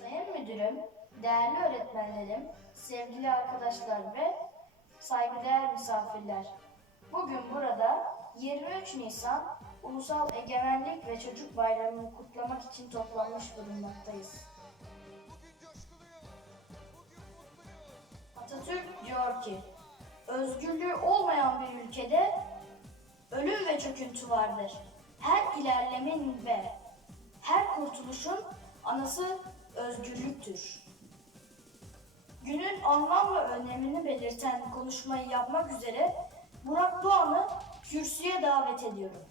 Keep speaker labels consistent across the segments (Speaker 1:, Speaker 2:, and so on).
Speaker 1: Sayın Müdürüm, değerli öğretmenlerim, sevgili arkadaşlar ve saygıdeğer misafirler. Bugün burada 23 Nisan Ulusal Egemenlik ve Çocuk Bayramı'nı kutlamak için toplanmış bulunmaktayız. Atatürk diyor ki, özgürlüğü olmayan bir ülkede ölüm ve çöküntü vardır. Her ilerlemenin ve her kurtuluşun anası özgürlüktür. Anlam ve önemini belirten konuşmayı yapmak üzere Burak Doğan'ı kürsüye davet ediyorum.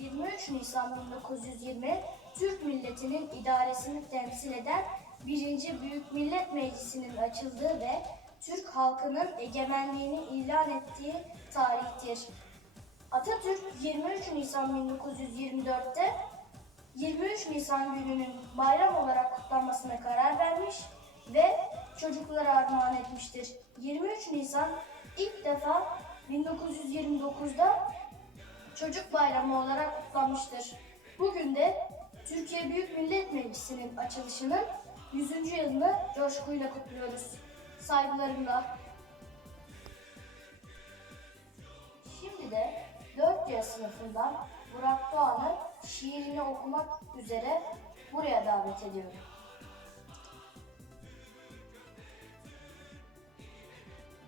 Speaker 1: ...23 Nisan 1920 Türk milletinin idaresini temsil eden 1. Büyük Millet Meclisi'nin açıldığı ve Türk halkının egemenliğini ilan ettiği tarihtir. Atatürk 23 Nisan 1924'te 23 Nisan gününün bayram olarak kutlanmasına karar vermiş ve çocuklara armağan etmiştir. 23 Nisan ilk defa 1929'da Çocuk Bayramı olarak kutlanmıştır. Bugün de Türkiye Büyük Millet Meclisi'nin açılışının 100. yılını coşkuyla kutluyoruz. Saygılarımla. Şimdi de 4 C sınıfından Burak Doğan'ı şiirini okumak üzere buraya davet ediyorum.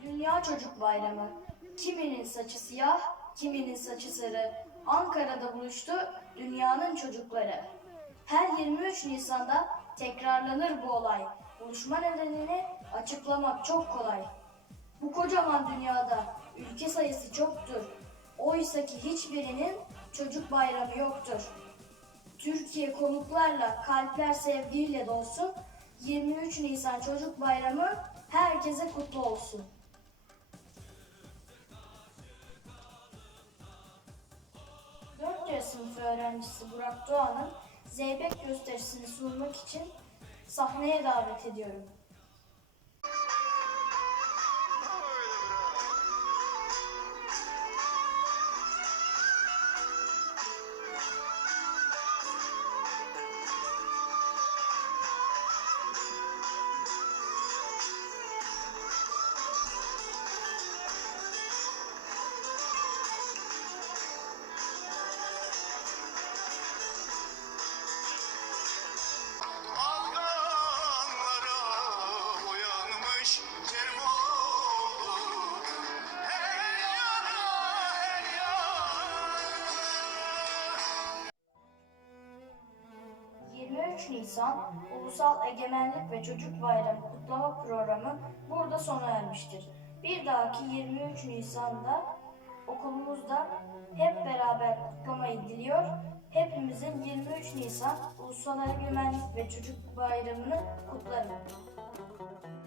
Speaker 1: Dünya Çocuk Bayramı. Kiminin saçı siyah, kiminin saçı sarı. Ankara'da buluştu dünyanın çocukları. Her 23 Nisan'da tekrarlanır bu olay. Buluşma nedenini açıklamak çok kolay. Bu kocaman dünyada ülke sayısı çoktur. Oysa ki hiçbirinin çocuk bayramı yoktur. Türkiye konuklarla, kalpler sevgiyle dolsun. 23 Nisan Çocuk Bayramı herkese kutlu olsun. Sınıfı öğrencisi Burak Doğan'ın Zeybek gösterisini sunmak için sahneye davet ediyorum. 23 Nisan Ulusal Egemenlik ve Çocuk Bayramı kutlama programı burada sona ermiştir. Bir dahaki 23 Nisan'da okulumuzda hep beraber kutlamayı diliyor. Hepimizin 23 Nisan Ulusal Egemenlik ve Çocuk Bayramı'nı kutlarım.